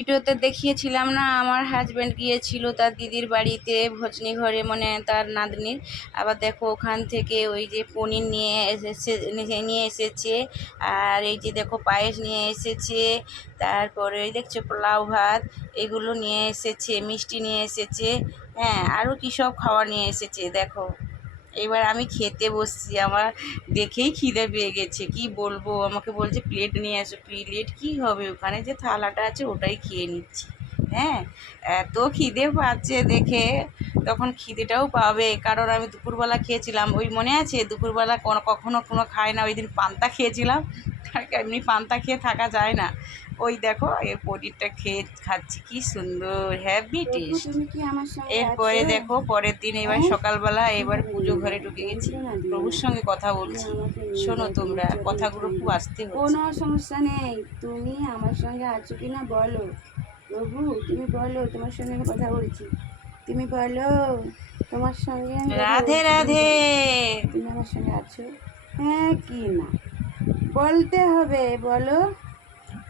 ভিডিওতে দেখিয়েছিলাম না, আমার হাজব্যান্ড গিয়েছিল তার দিদির বাড়িতে ভজনি ঘরে, মানে তার নাতনির। আবার দেখো ওখান থেকে ওই যে পনির নিয়ে এসেছে, আর এই যে দেখো পায়েস নিয়ে এসেছে, তারপরে ওই দেখছো পোলাও ভাত, এগুলো নিয়ে এসেছে, মিষ্টি নিয়ে এসেছে, হ্যাঁ আরও কী সব খাবার নিয়ে এসেছে দেখো। এবার আমি খেতে বসছি, আমার দেখেই খিদে পেয়ে গেছে, কি বলবো। আমাকে বলছে প্লেট নিয়ে আসো। প্লেট কি হবে, ওখানে যে থালাটা আছে ওটাই খেয়ে নিচ্ছি। হ্যাঁ, এত খিদে পাচ্ছে দেখে, তখন খিদেটাও পাবে, কারণ আমি দুপুরবেলা খেয়েছিলাম। ওই মনে আছে দুপুরবেলা কখনো কোনো খায় না, ওই দিন পান্তা খেয়েছিলাম। এমনি পান্তা খেয়ে থাকা যায় না। ওই দেখো এই পনিরটা খাচ্ছি, কি সুন্দর, হ্যাভি প্রভু টেস্ট। তুমি কি আমার সঙ্গে এরপরে আছো? দেখো পরের দিন, এবার হ্যাঁ, সকালবেলা এবার তোমাকে পুজো নিয়ে ঘরে যাও, ঢুকে গেছি, যন্ত্রণা দিও প্রভুর না। সঙ্গে কথা তুমি বলছি। আমাকে নিয়ে শোনো যাও তোমরা, তোমার চরণ কথাগুলো খুব ছায়া। আস্তে হচ্ছে। কোনো সমস্যা নেই, তুমি আমার সঙ্গে আছো কি না বলো। প্রভু তুমি বলো, তোমার সঙ্গে আমি কথা বলছি। তুমি বলো, তোমার সঙ্গে আমি কথা রাধে বলছি, তুমি রাধে। বলো তুমি আমার সঙ্গে আছো। হ্যাঁ কি না বলতে হবে, বলো।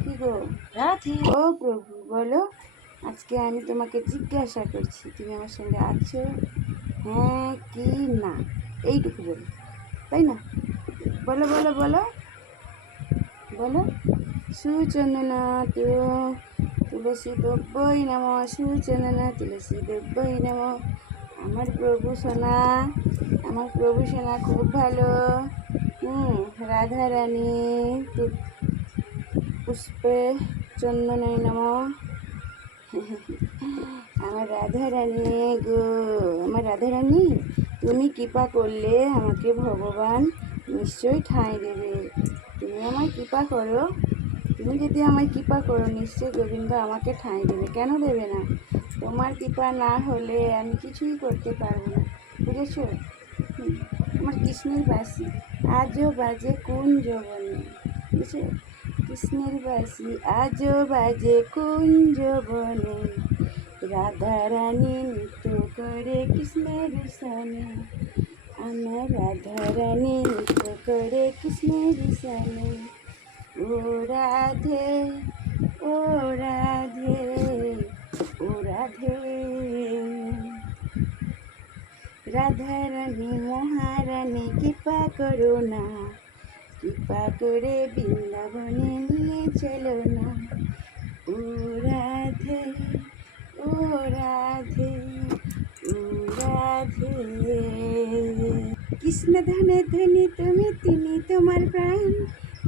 কি গো? রাধে। ও প্রভু বলো, আজকে আমি তোমাকে জিজ্ঞাসা করছি, তুমি আমার সঙ্গে আছো? হ্যাঁ কি না, এইটুকু বলো, তাই না? বলো বলো বলো বলো। সুচন্দনা তুলসী দ্রব্যই নম, সুচন্দনা তুলসী দ্রব্যই নম। আমার প্রভু সোনা, আমার প্রভু সোনা খুব ভালো। রাধা রানী পুষ্পে চন্দনাই নম। আমার রাধা রানী গো, আমার রাধা রানী, তুমি কৃপা করলে আমাকে ভগবান নিশ্চয়ই ঠাঁই দেবে। তুমি আমায় কৃপা করো, তুমি যদি আমায় কৃপা করো নিশ্চয়ই গোবিন্দ আমাকে ঠাঁই দেবে। কেন দেবে না? তোমার কৃপা না হলে আমি কিছুই করতে পারবো না, বুঝেছো? আমার কৃষ্ণের বাসি আজও বাজে কুঞ্জ বনে, বুঝেছো? কৃষ্ণের বাসি আজও বাজে কুঞ্জ বনে, রাধা রানী নৃত্য করে কৃষ্ণের সনে। আমার রাধা রানী নৃত্য করে কৃষ্ণের সনে। ও রাধে, ও রাধে, ও রাধে। রাধা রানী মহারানী কৃপা করো না, কৃপা করে বৃন্দাবনে নিয়ে চলো না। ও রাধে, ও রাধে, ও রাধে। কৃষ্ণ ধনের ধ্বনি তুমি, তিনি তোমার প্রাণ।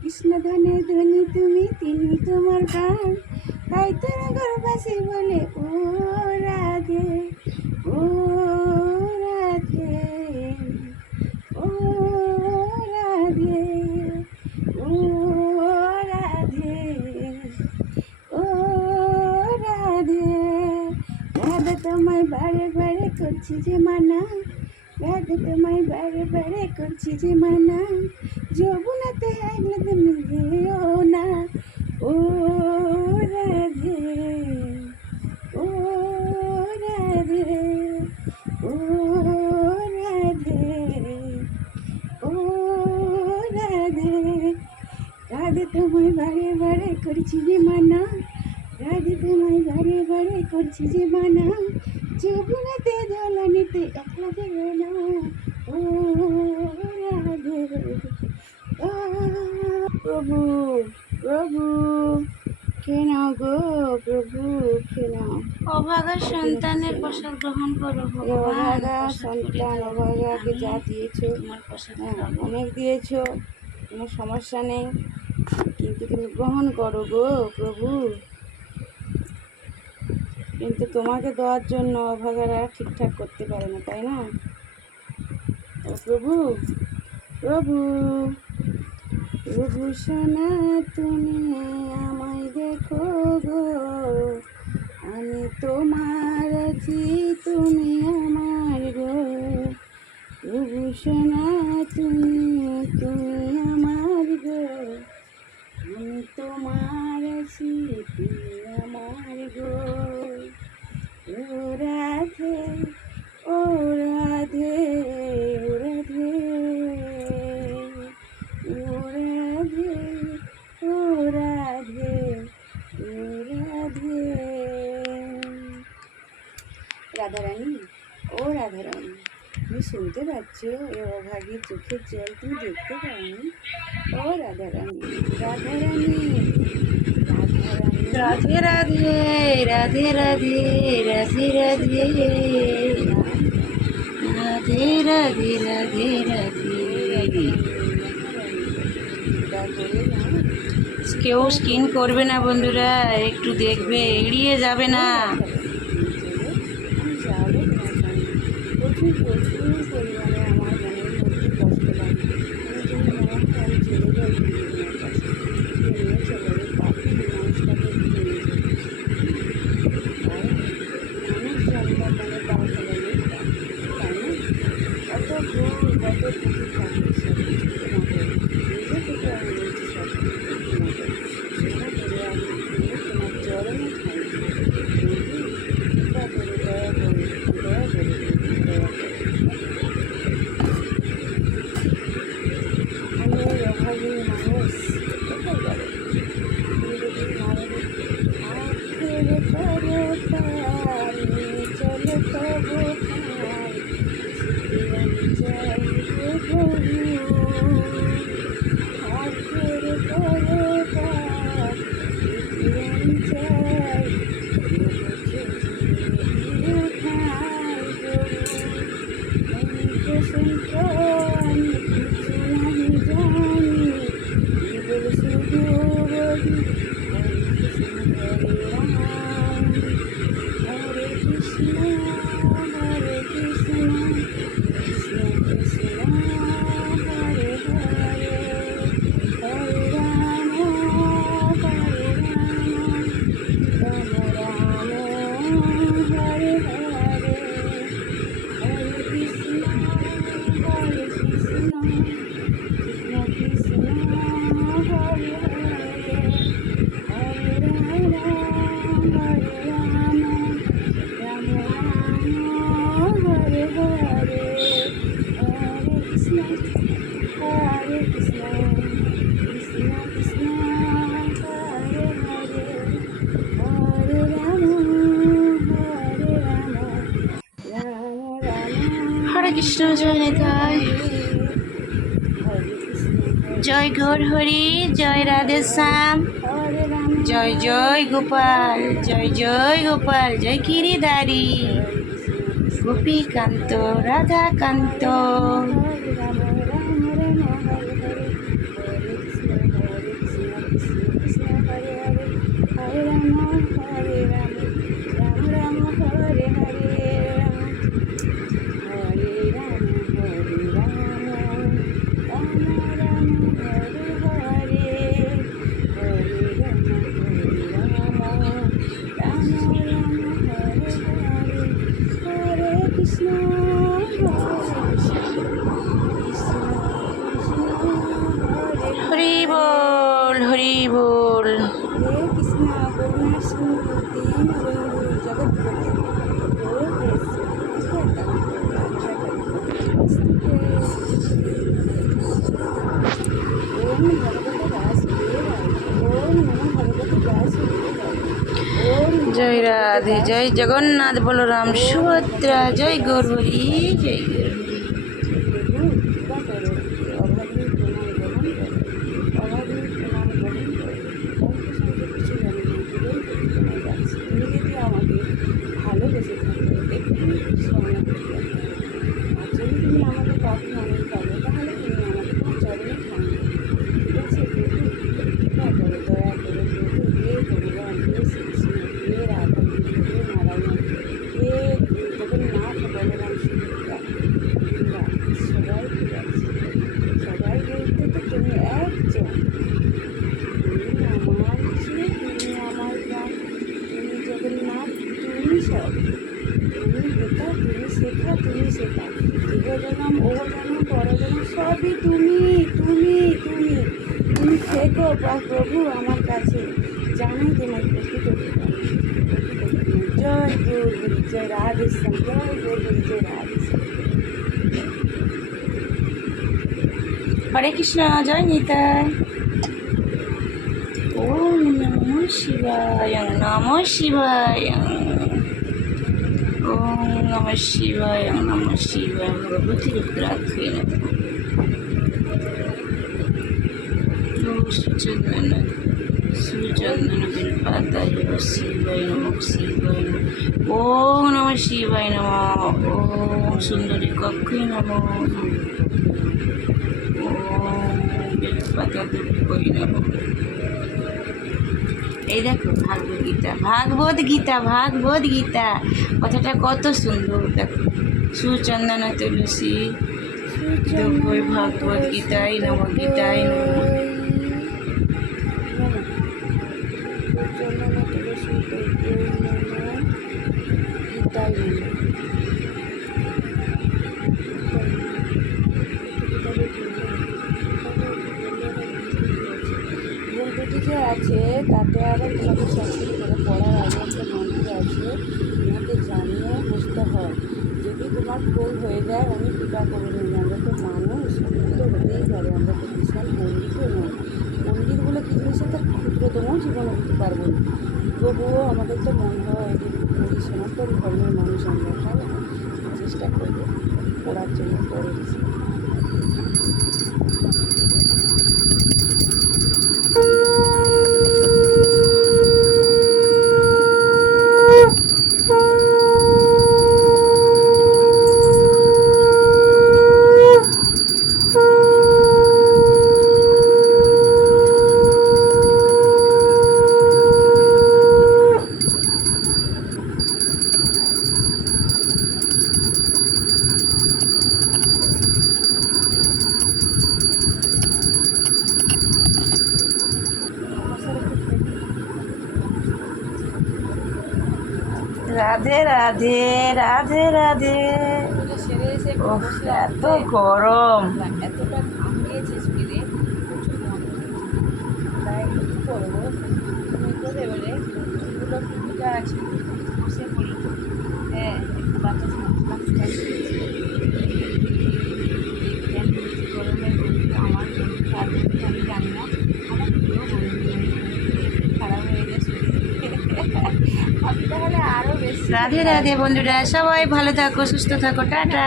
কৃষ্ণ ধনের ধ্বনি তুমি, তিনি তোমার প্রাণ। তাই তো নগরবাসী বলে ও রাধে, ও রাধে, ও রাধে, ও রাধে, ও রাধে। রাধে তোমায় বারে বারে করছি যে মানা, রাধে তোমায় বারে বারে করছি যে মানা। যমুনাতে একলা তুমি যেও না। ও রাধে, ও রাধে, ও রাধে, ও রাধে। রাধে তোমায় বারে বারে করছি যে মানা, রাধে তোমায় বারে বারে করছি যে মানা। যমুনাতে জলানিতে একলা যেও না। ও রাধে, ও প্রভু, প্রভু খেয়ে নাও গো, প্রভু খেয়ে নাও। অভাগা প্রভু সন্তানের খেয়ে নাও। প্রসাদ গ্রহণ করো এ ভগবান, অভাগা প্রসাদ করে সন্তান, দাও। অভাগাকে আমি যা দিয়েছো, তোমার প্রসাদ হ্যাঁ খাবো। অনেক দিয়েছো, কোনো সমস্যা নেই, কিন্তু তুমি গ্রহণ করো গো প্রভু। কিন্তু তোমাকে দেওয়ার জন্য অভাগারা ঠিকঠাক করতে পারে না, তাই না? ও প্রভু, প্রভু, প্রভু সোনা তুমি আমায় দেখো গো, আমি তোমার আছি, তুমি আমার গো। প্রভু সোনা তুমি, তুমি আমার গো, আমি তোমার আছি, তুমি আমার গো। ও রাধে, ও রাধে, ও রাধে, ও রাধে, ও রাধে, ও রাধে। রাধারানী, ও রাধারানী, তুমি শুনতে পাচ্ছ? এ অভাগীর চোখের জল তুমি দেখতে পাওনি? ও রাধারানী, রাধারানী, রাধারানী, রাধে রাধে রাধে রাধে রাধে রাধে রাধে রাধে রাধে রাধে। কেউ স্কিন করবে না বন্ধুরা, একটু দেখবে, এড়িয়ে যাবে না। প্রচুর প্রচুর পরিমাণে আমার মনের মধ্যে কষ্ট লাগে। আমি যদি মনে হয় চলে যাই দিদির কাছে, নিয়ে চলে যাই পাখি মানুষটাকে নিয়ে যাই। মানুষ জন্ম মানে পা ফেলালে তাই না? কত ভুল কত ত্রুটি থাকে সব কিছু ক্ষমা করে নিজে থেকে আমি বলছি সব কিছু ক্ষমা করে আমি তোমার চরণে ঠাই কৃপা করে দয়া করে দয়া করে দয়া করে। আমি ওই অভাগী মানুষ কোথায় যাবো? তুমি যদি মারো আখের করো পারি চলো তবু খাই আমি চাই প্রভু আখের করো পারি আমি চাই প্রভু খাই প্রভু আমি তো শুনতো আমি কিছু নাহি জানি কেবল শুধু বলি হরে কৃষ্ণ হরে রাম হরে কৃষ্ণ হরে কৃষ্ণ কৃষ্ণ কৃষ্ণ হরে হরে হরে রাম হরে রাম রাম রাম হরে হরে হরে কৃষ্ণ হরে কৃষ্ণ কৃষ্ণ কৃষ্ণ হরে হরে হরে রাম হরে রাম রাম রাম হরে হরে হরে কৃষ্ণ হরে কৃষ্ণ কৃষ্ণ কৃষ্ণ হরে হরে হরে রাম হরে রাম রাম রাম হরে কৃষ্ণ, জয় নিতাই, জয় গৌর হরি, জয় রাধে শ্যাম, হরে রাম জয় জয় গোপাল, জয় জয় গোপাল, জয় গিরিধারী গোপীকান্ত রাধাকান্ত। হরে রাম রাম রাম হরে হরে হরে কৃষ্ণ কৃষ্ণ হরে হরে হরে রাম রাম রাম হরে হরে রাম হরে রাম রাম রাম হরে হরে হরে রাম রাম রাম হরে হরে হরে কৃষ্ণ কৃষ্ণ কৃষ্ণ হরে হরি বল, হরি বল। হে কৃষ্ণ করুণা সিন্ধু দীনবন্ধু জগৎপতি ওম ভগবতে বাসুদেবায় ওম নমো ভগবতে বাসুদেবায় ওম জয় রাধে, জয় জগন্নাথ বলরাম সুভদ্রা, জয় গৌর হরি, জয় গৌর হরি। প্রভু কৃপা করো অভাগীর প্রণাম গ্রহণ করো অভাগীর প্রণাম গ্রহণ করো অল্প সংখ্যক কিছু জানি না হৃদয় থেকে তোমায় যাচ্ছি তুমি যদি আমাকে ভালোবেসে থাকো একটু শরণাগতি করো আর যদি তুমি আমাকে পাপি মনে করো তাহলে তুমি আমাকে তোমার চরণে ঠাঁই ঠিক আছে প্রভু কৃপা করো দয়া করো প্রভু হে ভগবান হে শ্রীকৃষ্ণ হে রাধা হে নারায়ণ হে জগন্নাথ বলরাম সুভদ্রা তোমরা সবাই ঠিক আছে সবাই বলতে তো তুমি একজন তুমি আমার ছেলে তুমি আমার প্রাণ তুমি জগন্নাথ তুমি সব তুমি পিতা তুমি শেখা তুমি শেখা জীবজনম ওজনম পরজনম সবই তুমি তুমি তুমি তুমি থেকো প্রভু আমার কাছে জানাই তোমার প্রকৃত কৃপা। জয় গৌর হরি জয় রাধেশ্যাম জয় গৌর হরি জয় রাধেশ্যাম। হরে কৃষ্ণ, জয় নিতাই। ওম নমঃ শিবায়, নমঃ শিবায়। ওম নমঃ শিবায়, ওম নমঃ শিবায়। ভগবতী রুদ্রাক্ষে নমঃ। ওম সুচন্দন সুচন্দন বিলপাতায় নমঃ শিবায় নমঃ শিবায় নমঃ। ওম নমঃ শিবায় নমঃ। ওম সুন্দরী কক্ষে নমঃ। ওম বেলপাতা দুর্গৈ নমঃ। এই দেখো ভাগবত গীতা, ভাগবত গীতা, ভাগবত গীতা কথাটা কত সুন্দর দেখো। সুচন্দন তুলসী দুর্গৈ ভাগবত গীতায় নমঃ, গীতায় নমঃ। বইটি যে আছে তাতে আবার তোমাকে সবকিছু করে পড়ার আগে একটা মন্ত্র আছে, তোমাকে জানিয়ে বুঝতে হয়। যদি তোমার ভুল হয়ে যায় উনি কৃপা করে নেন। আমরা তো মানুষ, ভুল তো হতেই পারে, আমরা তো বিশাল পণ্ডিতও নয়। পণ্ডিত বলে কি জিনিসের তার ক্ষুদ্রতম জীবনে হতে পারবো না, তবুও আমাদের তো মনে হয় যে পুরী সনাতন ধর্মের মানুষ আমরা, তাই না? চেষ্টা করবো পড়ার জন্য পড়ে দিচ্ছি। রাধে রাধে রাধে রাধে। সেরে এসে ওহ, এত গরম। এতটা ঘাম দিয়েছে শরীরে, প্রচুর ঘাম দিয়েছে। তাই কী করবো, তুমি করে এবারে যেগুলো ভূমিকা আছে বসে পড়ি। হ্যাঁ, একটু বাচ্চা গরমের বন্ধু আমার জন্য খারাপ হচ্ছে আমি জানি না, আমার প্রিয় বন্ধু খারাপ হয়ে গেছে আমি তাহলে আরও বেশি। রাধে রাধে বন্ধুরা, সবাই ভালো থাকো, সুস্থ থাকো, টাটা।